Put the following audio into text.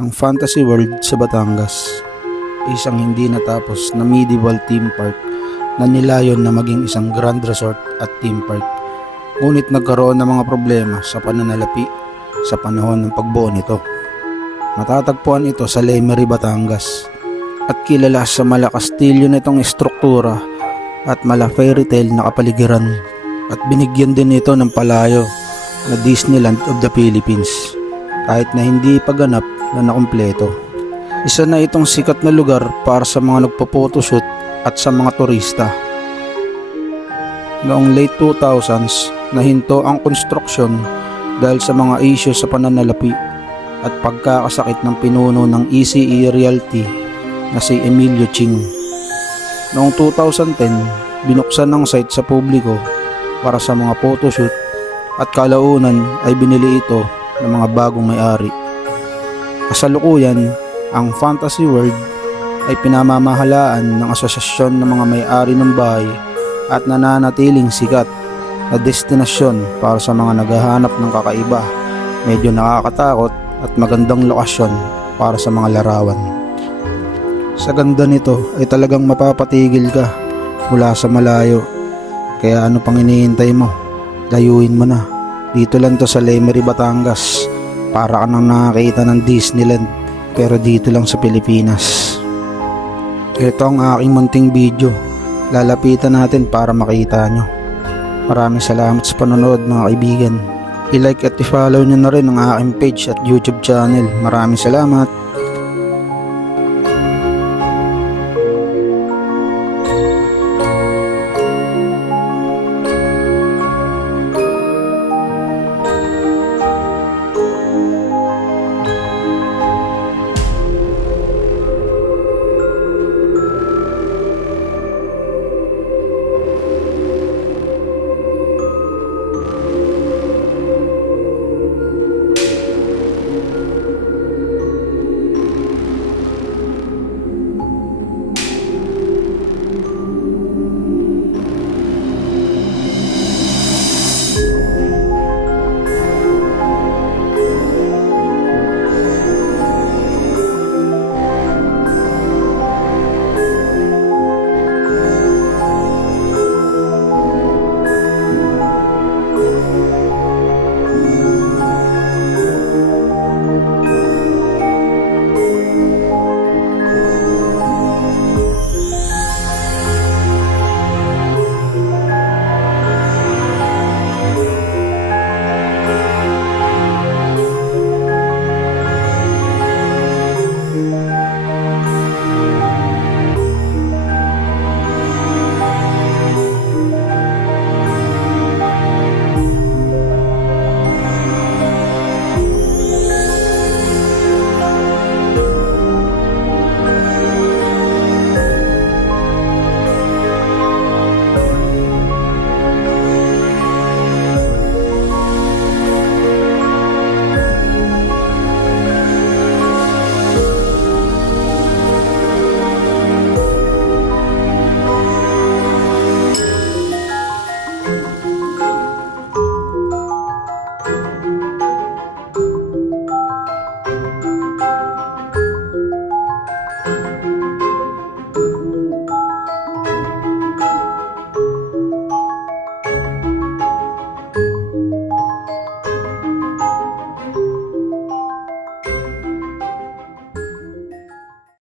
Ang Fantasy World sa Batangas, isang hindi natapos na medieval theme park na nilayon na maging isang grand resort at theme park. Ngunit nagkaroon ng mga problema sa pananalapi sa panahon ng pagbuo nito. Matatagpuan ito sa Lemery, Batangas at kilala sa malakastilyo nitong estruktura at mala fairy tale na kapaligiran, at binigyan din ito ng palayo na Disneyland of the Philippines kahit na hindi pa ganap na nakumpleto. Isa na itong sikat na lugar para sa mga nagpo-photoshoot at sa mga turista. Noong late 2000s, nahinto ang konstruksyon dahil sa mga issue sa pananalapi at pagkakasakit ng pinuno ng ECE Realty na si Emilio Ching. Noong 2010, binuksan ng site sa publiko para sa mga photoshoot at kalaunan ay binili ito ng mga bagong may-ari. Kasalukuyan, ang Fantasy World ay pinamamahalaan ng asosasyon ng mga may-ari ng bahay at nananatiling sikat na destinasyon para sa mga naghahanap ng kakaiba, medyo nakakatakot at magandang lokasyon para sa mga larawan. Sa ganda nito ay talagang mapapatigil ka mula sa malayo, kaya ano pang hinihintay mo? Layuin mo na. Dito lang to sa Lemery, Batangas. Para ka nang nakakita ng Disneyland, pero dito lang sa Pilipinas. Ito ang aking munting video. Lalapitan natin para makita nyo. Maraming salamat sa panonood, mga kaibigan. I-like at i-follow nyo na rin ang aking page at YouTube channel. Maraming salamat.